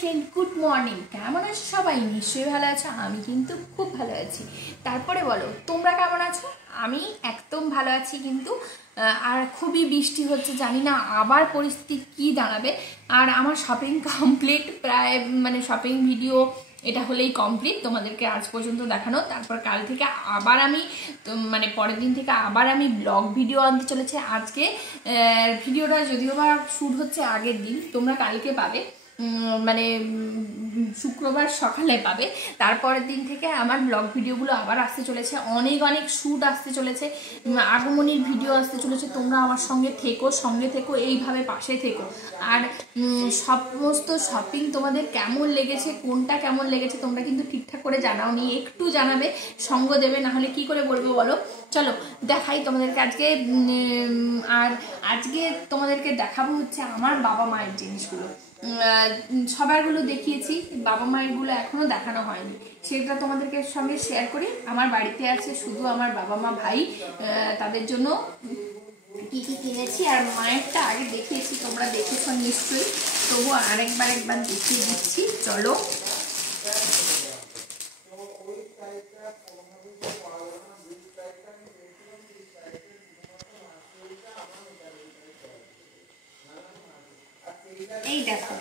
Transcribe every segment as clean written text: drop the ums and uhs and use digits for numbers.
Friend, good morning. কেমন আছো সবাই? নিশ্চয়ই ভালো আছো। আমি কিন্তু খুব ভালো আছি। তারপরে বলো তোমরা কেমন আছো? আমি একদম ভালো আছি কিন্তু আর খুবই বৃষ্টি হচ্ছে, জানি না আবার পরিস্থিতি কি দাঁড়াবে। আর আমার শপিং কমপ্লিট প্রায়, মানে শপিং ভিডিও এটা হলেই কমপ্লিট তোমাদেরকে আজ পর্যন্ত দেখানো। তারপর কাল থেকে আবার আমি মানে পরের দিন থেকে আবার আমি ব্লগ ভিডিও আনতে চলেছে। আজকে ভিডিওটা যদিও বা শ্যুট হচ্ছে আগের দিন, তোমরা কালকে পাবে, মানে শুক্রবার সকালে পাবে। তারপরের দিন থেকে আমার ব্লগ ভিডিওগুলো আবার আসতে চলেছে, অনেক অনেক শ্যুট আসতে চলেছে, আগমনীর ভিডিও আসতে চলেছে। তোমরা আমার সঙ্গে থেকো, এইভাবে পাশে থেকো। আর সমস্ত শপিং তোমাদের কেমন লেগেছে, কোনটা কেমন লেগেছে তোমরা কিন্তু ঠিকঠাক করে জানাওনি, একটু জানাবে, সঙ্গ দেবে, নাহলে কি করে বলবো বলো। চলো দেখাই তোমাদেরকে আজকে। আর আজকে তোমাদেরকে দেখাবো হচ্ছে আমার বাবা মায়ের জিনিসগুলো। সবাইগুলো দেখিয়েছি, বাবা মায়েরগুলো এখনো দেখানো হয়নি, সেটা তোমাদেরকে সঙ্গে শেয়ার করি। আমার বাড়িতে আছে শুধু আমার বাবা মা ভাই, তাদের জন্য কি কি কিনেছি। আর মায়েরটা আগে দেখিয়েছি, তোমরা দেখেছো নিশ্চয়ই, তবুও একবার দেখিয়ে দিচ্ছি। চলো এই দেখো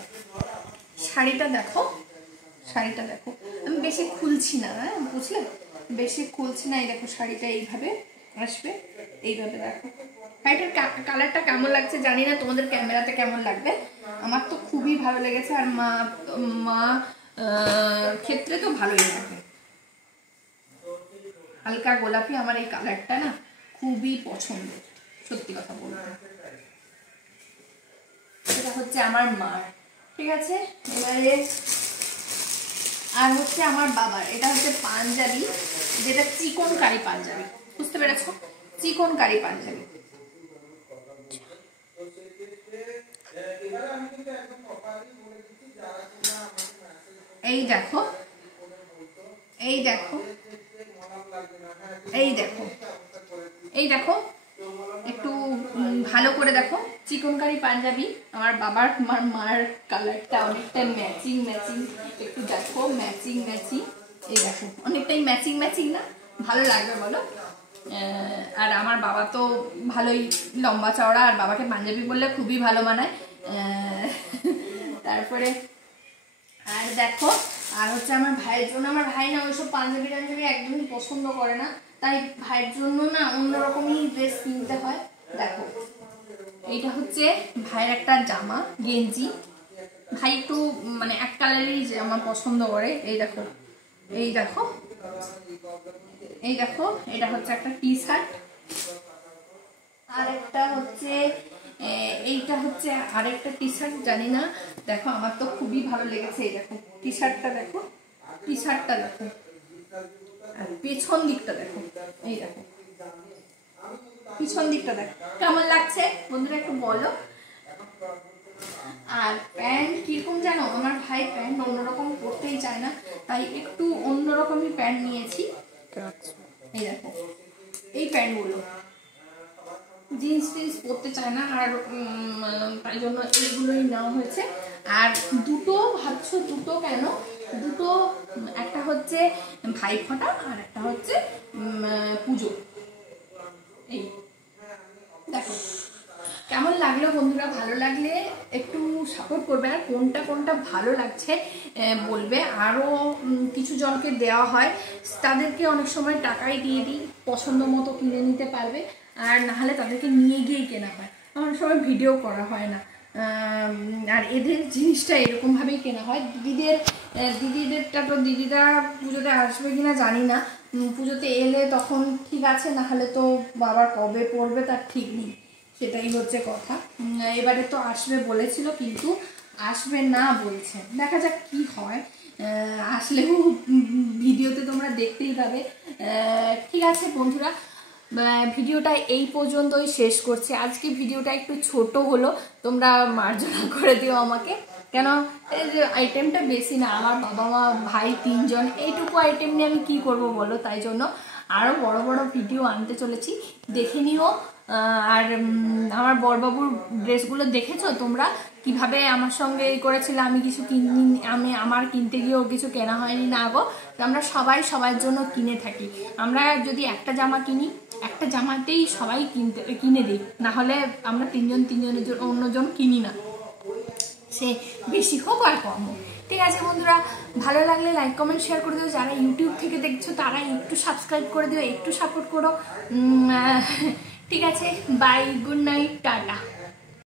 শাড়িটা, দেখো শাড়িটা দেখো। আমি বেশি খুলছি না, বুঝলে, বেশি খুলছি না। এই দেখো শাড়িটা এইভাবে আসবে, এইভাবে দেখো। শাড়িটার কালারটা কেমন লাগছে জানি না, তোমাদের ক্যামেরাতে কেমন লাগবে। আমার তো খুবই ভালো লেগেছে, আর মা ক্ষেত্রে তো ভালোই লাগবে। হালকা গোলাপি, আমার এই কালারটা না খুবই পছন্দ, সত্যি কথা বলতে। এটা হচ্ছে আমার মার, ঠিক আছে। এবারে আর হচ্ছে আমার বাবার, এটা হচ্ছে পাঞ্জাবি, যেটা চিকন কারি পাঞ্জাবি, বুঝতে পেরেছো? চিকন কারি পাঞ্জাবি। এই দেখো, এই দেখো, এই দেখো, এই দেখো, একটু ভালো করে দেখো। চিকন কারি পাঞ্জাবি, আমার বাবার আমার মার কালারটা অনেকটা ম্যাচিং, একটু দেখো ম্যাচিং। এই দেখো অনেকটাই ম্যাচিং না? ভালো লাগবে বলো? আর আমার বাবা তো ভালোই লম্বা চওড়া, আর বাবাকে পাঞ্জাবি বললে খুবই ভালো মানায়। তারপরে আর দেখো, আর হচ্ছে আমার ভাইয়ের জন্য, আমার ভাই না ওইসব পাঞ্জাবি একদমই পছন্দ করে না, তাই ভাইয়ের জন্য না অন্যরকমই ড্রেস কিনতে হয়। দেখো এইটা হচ্ছে ভাইয়ের একটা জামা, গেঞ্জি। ভাই একটু মানে এক কালারেরই জামা পছন্দ করে। এই দেখো, এই দেখো, এই দেখো, এটা হচ্ছে একটা টি শার্ট। আর একটা হচ্ছে এইটা হচ্ছে আরেকটা টি শার্ট, জানি না, দেখো আমার তো খুবই ভালো লেগেছে। এই দেখো টি শার্টটা দেখো, টি শার্টটা দেখো, আর পেছন দিকটা দেখো, এই দেখো পিছন দিকটা দেখো কেমন লাগছে বন্ধুরা, একটু বলো। আর প্যান্ট কিরকম জানো, আমার ভাই প্যান্ট অন্যরকম পরতেই চায় না, তাই একটু অন্যরকমই প্যান্ট নিয়েছি। এই দেখো এই প্যান্টগুলো, জিন্স পরতে চায় না, আর তাই জন্য এইগুলোই নেওয়া হয়েছে। আর দুটো ভাবছো দুটো কেন? দুটো, একটা হচ্ছে ভাইফোঁটা আর একটা হচ্ছে পুজো। এই দেখো কেমন লাগলো বন্ধুরা, ভালো লাগলে একটু সাপোর্ট করবে। আর কোনটা ভালো লাগছে বলবে। আরও কিছু জনকে দেওয়া হয়, তাদেরকে অনেক সময় টাকাই দিয়ে দিই, পছন্দ মতো কিনে নিতে পারবে। আর নাহলে তাদেরকে নিয়ে গিয়েই কেনা হয়, অনেক সময় ভিডিও করা হয় না। আর এদের জিনিসটা এরকমভাবেই কেনা হয়। দিদিদেরটা তো দিদিরা পুজোতে আসবে কিনা জানি না, পুজোতে এলে তখন ঠিক আছে, নাহলে তো বাবার কবে পড়বে তার ঠিক নেই, সেটাই হচ্ছে কথা। এবারে তো আসবে বলেছিল, কিন্তু আসবে না বলছে, দেখা যাক কি হয়। আসলেও ভিডিওতে তোমরা দেখতেই পাবে। ঠিক আছে বন্ধুরা, ভিডিওটা এই পর্যন্তই শেষ করছি। আজকে ভিডিওটা একটু ছোট হলো, তোমরা মার্জনা করে দিও আমাকে, কেন এই যে আইটেমটা বেশি না, আমার বাবা মা ভাই তিনজন, এইটুকু আইটেম নিয়ে আমি কি করব বলো। তাই জন্য আরও বড় ভিডিও আনতে চলেছি, দেখে নিও। আর আমার বড়বাবুর ড্রেসগুলো দেখেছো তোমরা, কিভাবে আমার সঙ্গে এই করেছিল, আমি কিছু আমার কিনতে গিয়েও কিছু কেনা হয়নি না গো। আমরা সবাই সবার জন্য কিনে থাকি। আমরা যদি একটা জামা কিনি, একটা জামাতেই সবাই কিনে দিই, না হলে আমরা তিনজনের জন্য অন্যজন কিনি না, সে বেশি হোক আর কম হোক। ঠিক আছে বন্ধুরা, ভালো লাগলে লাইক কমেন্ট শেয়ার করে দিও। যারা ইউটিউব থেকে দেখছো তারা একটু সাবস্ক্রাইব করে দিও, একটু সাপোর্ট করো। ঠিক আছে, বাই, গুড নাইট, টাটা।